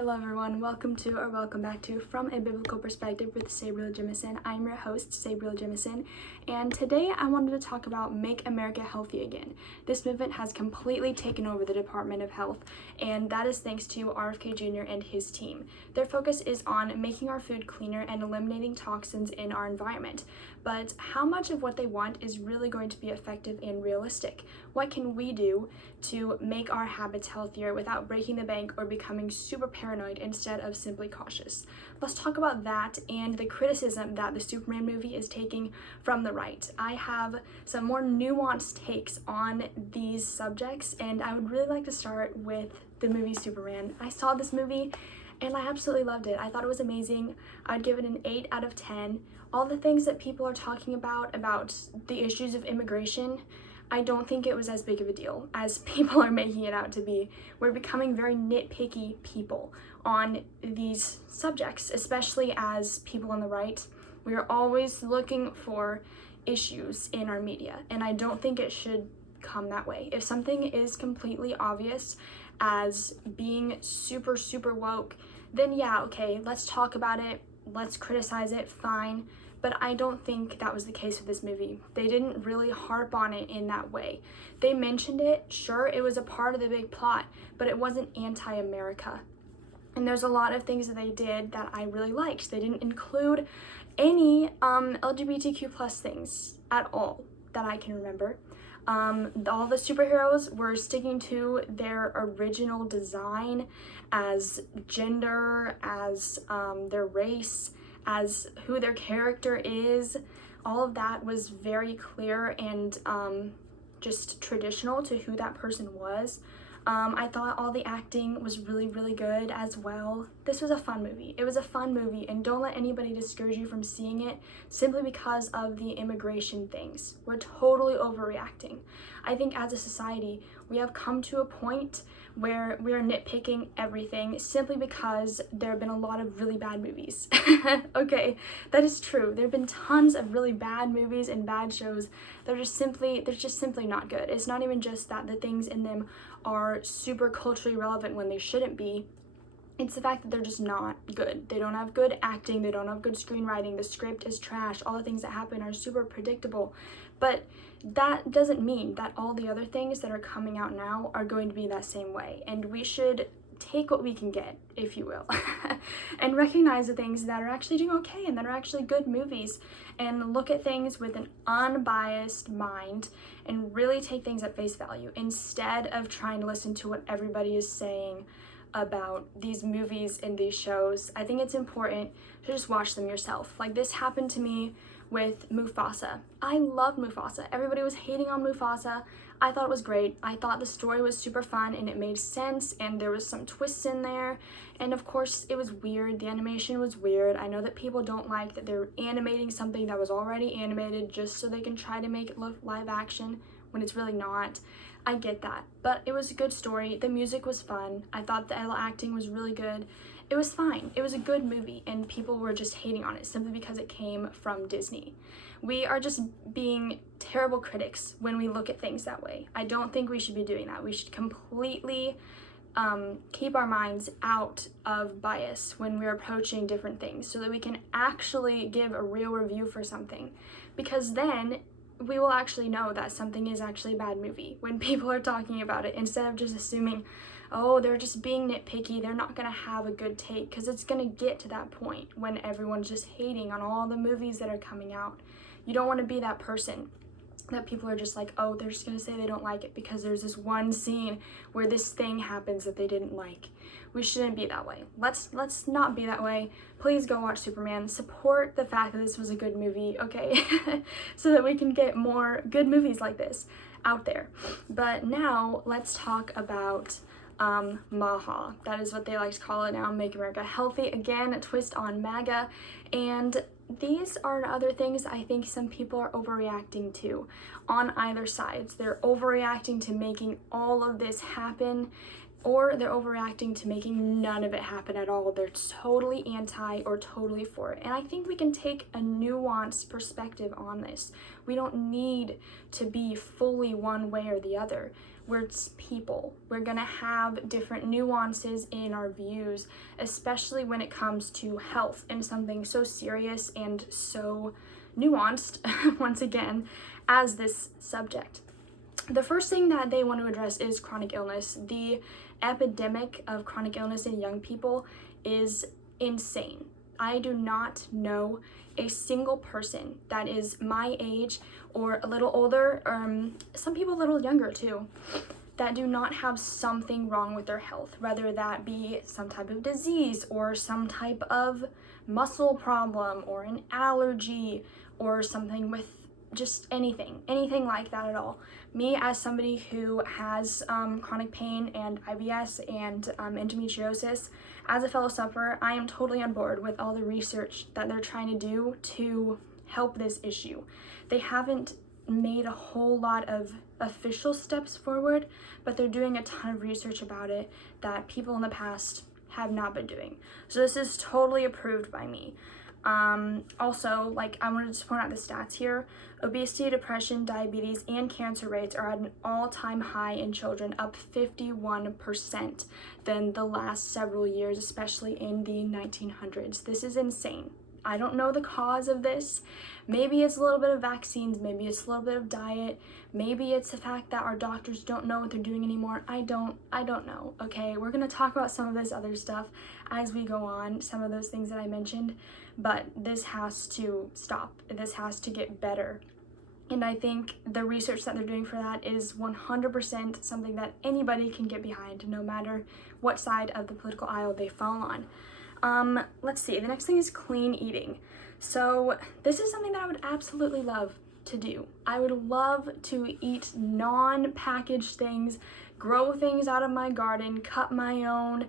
Hello everyone, welcome back to From a Biblical Perspective with Sabriel Jemison. I'm your host, Sabriel Jemison, and today I wanted to talk about Make America Healthy Again. This movement has completely taken over the Department of Health, and that is thanks to RFK Jr. and his team. Their focus is on making our food cleaner and eliminating toxins in our environment. But how much of what they want is really going to be effective and realistic? What can we do to make our habits healthier without breaking the bank or becoming super paranoid instead of simply cautious? Let's talk about that and the criticism that the Superman movie is taking from the right. I have some more nuanced takes on these subjects, and I would really like to start with the movie Superman. I saw this movie and I absolutely loved it. I thought it was amazing. I'd give it an 8 out of 10. All the things that people are talking about the issues of immigration, I don't think it was as big of a deal as people are making it out to be. We're becoming very nitpicky people on these subjects, especially as people on the right. We are always looking for issues in our media, and I don't think it should come that way. If something is completely obvious as being super woke, then yeah, okay, let's talk about it, let's criticize it, fine. But I don't think that was the case with this movie. They didn't really harp on it in that way. They mentioned it, sure, it was a part of the big plot, but it wasn't anti-America. And there's a lot of things that they did that I really liked. They didn't include any LGBTQ plus things at all that I can remember. All the superheroes were sticking to their original design as gender, as their race, as who their character is. All of that was very clear and just traditional to who that person was. I thought all the acting was really good as well. This was a fun movie. It was a fun movie, and don't let anybody discourage you from seeing it simply because of the immigration things. We're totally overreacting. I think as a society, we have come to a point where we are nitpicking everything simply because there have been a lot of really bad movies. Okay, that is true. There have been tons of really bad movies and bad shows that are just simply not good. It's not even just that the things in them are super culturally relevant when they shouldn't be. It's the fact that they're just not good. They don't have good acting, they don't have good screenwriting, the script is trash, all the things that happen are super predictable. But that doesn't mean that all the other things that are coming out now are going to be that same way. And we should take what we can get, if you will, and recognize the things that are actually doing okay and that are actually good movies, and look at things with an unbiased mind and really take things at face value instead of trying to listen to what everybody is saying about these movies and these shows. I think it's important to just watch them yourself. Like, this happened to me with Mufasa. I loved Mufasa. Everybody was hating on Mufasa. I thought it was great. I thought the story was super fun and it made sense, and there was some twists in there, and of course it was weird. The animation was weird. I know that people don't like that they're animating something that was already animated just so they can try to make it look live action when it's really not. I get that, but it was a good story. The music was fun. I thought the acting was really good. It was fine. It was a good movie, and people were just hating on it simply because it came from Disney. We are just being terrible critics when we look at things that way. I don't think we should be doing that. We should completely keep our minds out of bias when we're approaching different things so that we can actually give a real review for something, because then we will actually know that something is actually a bad movie when people are talking about it, instead of just assuming, oh, they're just being nitpicky, they're not gonna have a good take, because it's gonna get to that point when everyone's just hating on all the movies that are coming out. You don't want to be that person that people are just like, oh, they're just gonna say they don't like it because there's this one scene where this thing happens that they didn't like. We shouldn't be that way. Let's not be that way. Please go watch Superman. Support the fact that this was a good movie, okay? So that we can get more good movies like this out there. But now let's talk about MAHA. That is what they like to call it now, Make America Healthy Again, a twist on MAGA. And these are other things I think some people are overreacting to on either sides. They're overreacting to making all of this happen, or they're overreacting to making none of it happen at all. They're totally anti or totally for it. And I think we can take a nuanced perspective on this. We don't need to be fully one way or the other. We're people. We're gonna have different nuances in our views, especially when it comes to health and something so serious and so nuanced, once again, as this subject. The first thing that they want to address is chronic illness. The epidemic of chronic illness in young people is insane. I do not know a single person that is my age or a little older, some people a little younger too, that do not have something wrong with their health, whether that be some type of disease or some type of muscle problem or an allergy or something with just anything like that at all. Me, as somebody who has chronic pain and IBS and endometriosis, as a fellow sufferer, I am totally on board with all the research that they're trying to do to help this issue. They haven't made a whole lot of official steps forward, but they're doing a ton of research about it that people in the past have not been doing. So this is totally approved by me. Also, like, I wanted to point out the stats here. Obesity, depression, diabetes, and cancer rates are at an all-time high in children, up 51% than the last several years, especially in the 1900s. This is insane. I don't know the cause of this. Maybe it's a little bit of vaccines, maybe it's a little bit of diet, maybe it's the fact that our doctors don't know what they're doing anymore. I don't know, okay? We're gonna talk about some of this other stuff as we go on, some of those things that I mentioned, but this has to stop. This has to get better. And I think the research that they're doing for that is 100% something that anybody can get behind, no matter what side of the political aisle they fall on. Let's see, the next thing is clean eating. So this is something that I would absolutely love to do. I would love to eat non-packaged things, grow things out of my garden, cut my own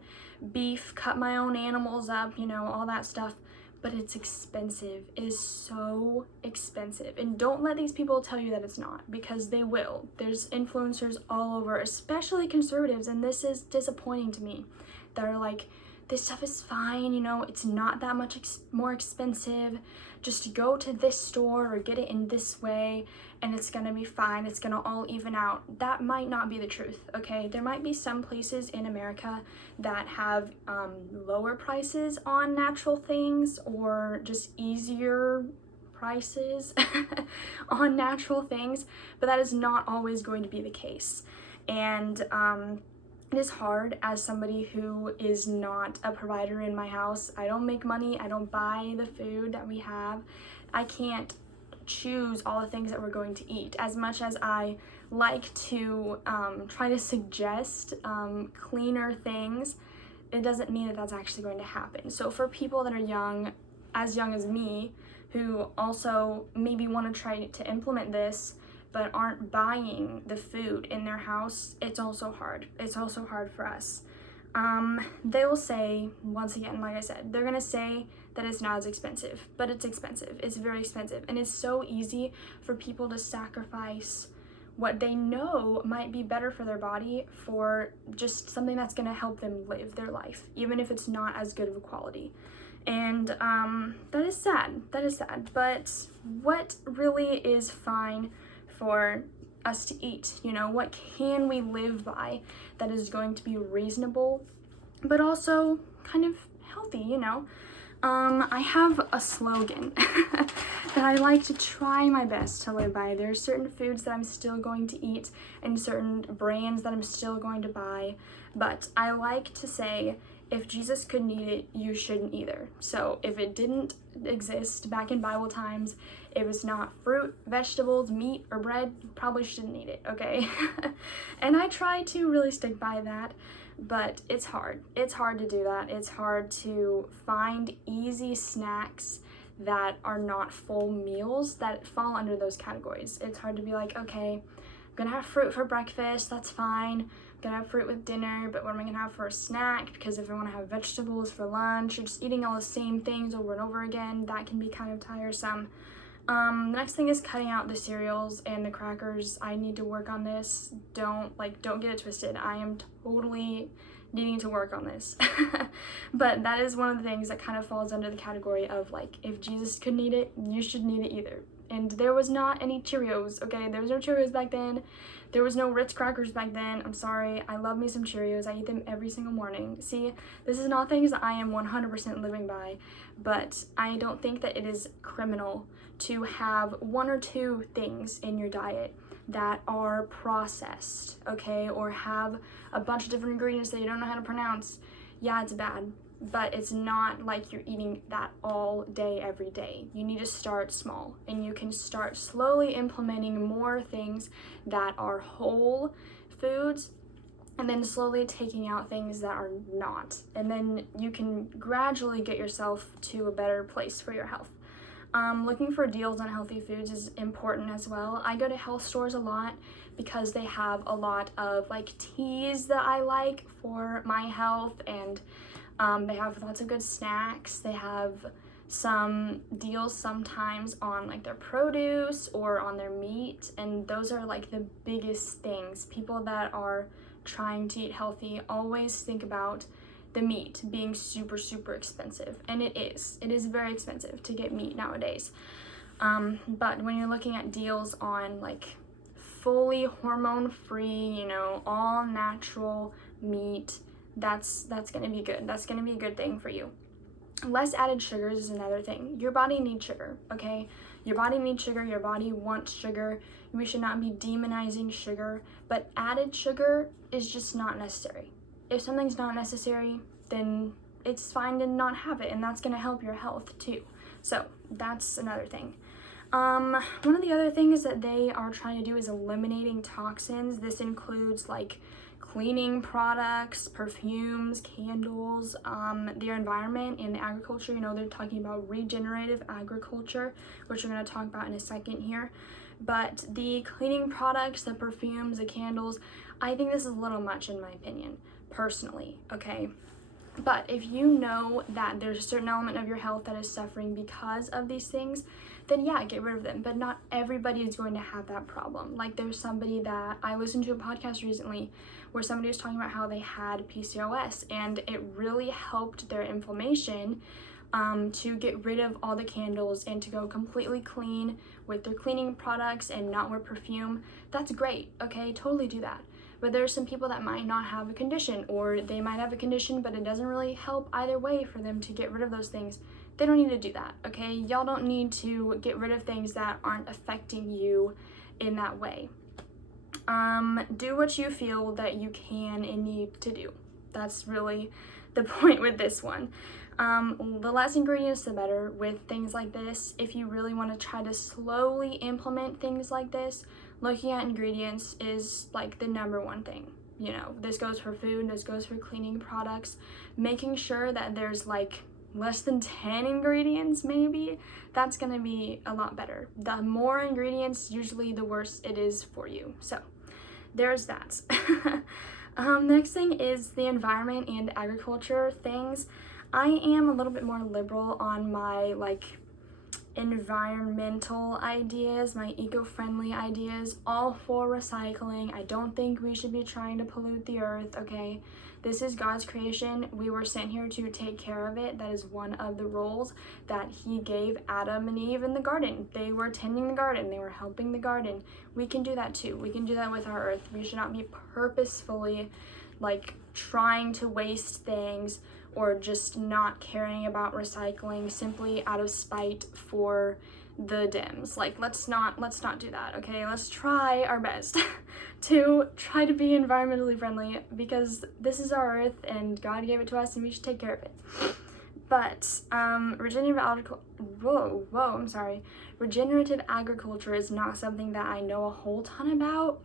beef, cut my own animals up, you know, all that stuff. But it's expensive. It is so expensive. And don't let these people tell you that it's not, because they will. There's influencers all over, especially conservatives, and this is disappointing to me, that are like, this stuff is fine, you know, it's not that much more expensive. Just go to this store or get it in this way and it's gonna be fine, it's gonna all even out. That might not be the truth, okay? There might be some places in America that have lower prices on natural things, or just easier prices on natural things, but that is not always going to be the case. And it is hard as somebody who is not a provider in my house. I don't make money, I don't buy the food that we have. I can't choose all the things that we're going to eat. As much as I like to try to suggest cleaner things, it doesn't mean that that's actually going to happen. So for people that are young as me, who also maybe want to try to implement this, but aren't buying the food in their house, it's also hard. It's also hard for us. They will say, once again, like I said, they're gonna say that it's not as expensive, but it's expensive. It's very expensive. And it's so easy for people to sacrifice what they know might be better for their body for just something that's gonna help them live their life, even if it's not as good of a quality. And that is sad. That is sad. But what really is fine for us to eat? You know, what can we live by that is going to be reasonable, but also kind of healthy, you know? I have a slogan that I like to try my best to live by. There are certain foods that I'm still going to eat and certain brands that I'm still going to buy, but I like to say, if Jesus couldn't eat it, you shouldn't either. So if it didn't exist back in Bible times, if it's not fruit, vegetables, meat, or bread, you probably shouldn't eat it, okay? And I try to really stick by that, but it's hard. It's hard to do that. It's hard to find easy snacks that are not full meals that fall under those categories. It's hard to be like, okay, I'm gonna have fruit for breakfast, that's fine. I'm gonna have fruit with dinner, but what am I gonna have for a snack? Because if I wanna have vegetables for lunch, or just eating all the same things over and over again, that can be kind of tiresome. The next thing is cutting out the cereals and the crackers. I need to work on this. Don't get it twisted. I am totally needing to work on this. But that is one of the things that kind of falls under the category of, like, if Jesus couldn't eat it, you shouldn't eat it either. And there was not any Cheerios, okay? There was no Cheerios back then. There was no Ritz crackers back then. I'm sorry. I love me some Cheerios. I eat them every single morning. See, this is not things that I am 100% living by, but I don't think that it is criminal to have one or two things in your diet that are processed, okay? Or have a bunch of different ingredients that you don't know how to pronounce. Yeah, it's bad, but it's not like you're eating that all day, every day. You need to start small, and you can start slowly implementing more things that are whole foods, and then slowly taking out things that are not. And then you can gradually get yourself to a better place for your health. Looking for deals on healthy foods is important as well. I go to health stores a lot because they have a lot of like teas that I like for my health, and they have lots of good snacks. They have some deals sometimes on like their produce or on their meat, and those are like the biggest things. People that are trying to eat healthy always think about the meat being super expensive, and it is very expensive to get meat nowadays. But when you're looking at deals on like fully hormone free, you know, all natural meat, that's gonna be good. That's gonna be a good thing for you. Less added sugars is another thing. Your body needs sugar, okay? Your body needs sugar, your body wants sugar. We should not be demonizing sugar, but added sugar is just not necessary. If something's not necessary, then it's fine to not have it, and that's gonna help your health too. So that's another thing. One of the other things that they are trying to do is eliminating toxins. This includes like cleaning products, perfumes, candles, their environment and the agriculture. You know, they're talking about regenerative agriculture, which we're gonna talk about in a second here. But the cleaning products, the perfumes, the candles, I think this is a little much in my opinion, personally, okay? But if you know that there's a certain element of your health that is suffering because of these things, then yeah, get rid of them. But not everybody is going to have that problem. Like there's somebody that I listened to a podcast recently where somebody was talking about how they had PCOS, and it really helped their inflammation to get rid of all the candles and to go completely clean with their cleaning products and not wear perfume. That's great, okay? Totally do that. But there are some people that might not have a condition, or they might have a condition, but it doesn't really help either way for them to get rid of those things. They don't need to do that, okay? Y'all don't need to get rid of things that aren't affecting you in that way. Do what you feel that you can and need to do. That's really the point with this one. The less ingredients, the better with things like this. If you really want to try to slowly implement things like this, looking at ingredients is like the number one thing. You know, this goes for food, this goes for cleaning products. Making sure that there's like less than 10 ingredients maybe, that's gonna be a lot better. The more ingredients, usually the worse it is for you. So there's that. Next thing is the environment and agriculture things. I am a little bit more liberal on my like environmental ideas, my eco-friendly ideas, all for recycling. I don't think we should be trying to pollute the earth, okay? This is God's creation. We were sent here to take care of it. That is one of the roles that he gave Adam and Eve in the garden. They were tending the garden. They were helping the garden. We can do that too. We can do that with our earth. We should not be purposefully like trying to waste things or just not caring about recycling simply out of spite for the Dems. Like, let's not do that, okay? Let's try our best to try to be environmentally friendly, because this is our earth and God gave it to us and we should take care of it. But regenerative agriculture is not something that I know a whole ton about.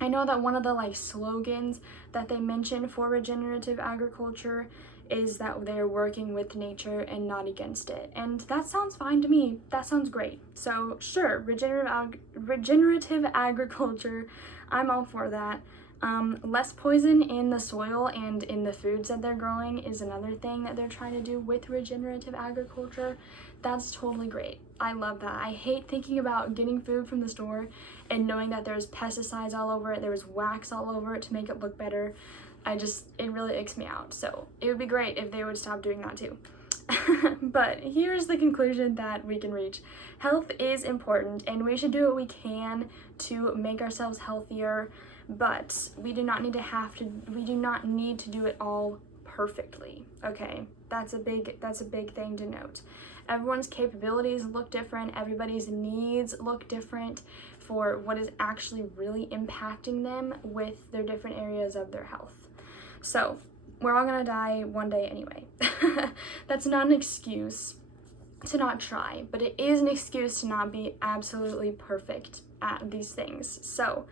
I know that one of the like slogans that they mention for regenerative agriculture is that they're working with nature and not against it. And that sounds fine to me. That sounds great. So sure, regenerative agriculture, I'm all for that. Less poison in the soil and in the foods that they're growing is another thing that they're trying to do with regenerative agriculture. That's totally great. I love that. I hate thinking about getting food from the store and knowing that there's pesticides all over it, there's wax all over it to make it look better. It really icks me out. So it would be great if they would stop doing that too. But here's the conclusion that we can reach. Health is important, and we should do what we can to make ourselves healthier, but we do not need to do it all perfectly, okay? That's a big thing to note. Everyone's capabilities look different, everybody's needs look different for what is actually really impacting them with their different areas of their health. So, we're all gonna die one day anyway. That's not an excuse to not try, but it is an excuse to not be absolutely perfect at these things. So,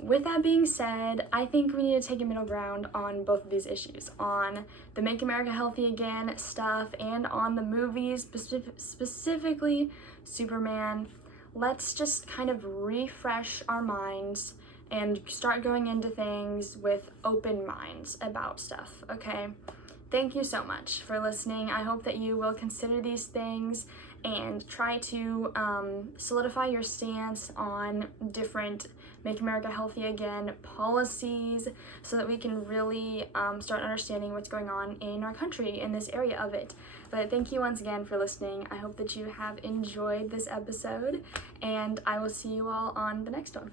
with that being said, I think we need to take a middle ground on both of these issues, on the Make America Healthy Again stuff and on the movies, specifically Superman. Let's just kind of refresh our minds and start going into things with open minds about stuff, okay? Thank you so much for listening. I hope that you will consider these things and try to solidify your stance on different Make America Healthy Again policies so that we can really start understanding what's going on in our country in this area of it. But thank you once again for listening. I hope that you have enjoyed this episode, and I will see you all on the next one.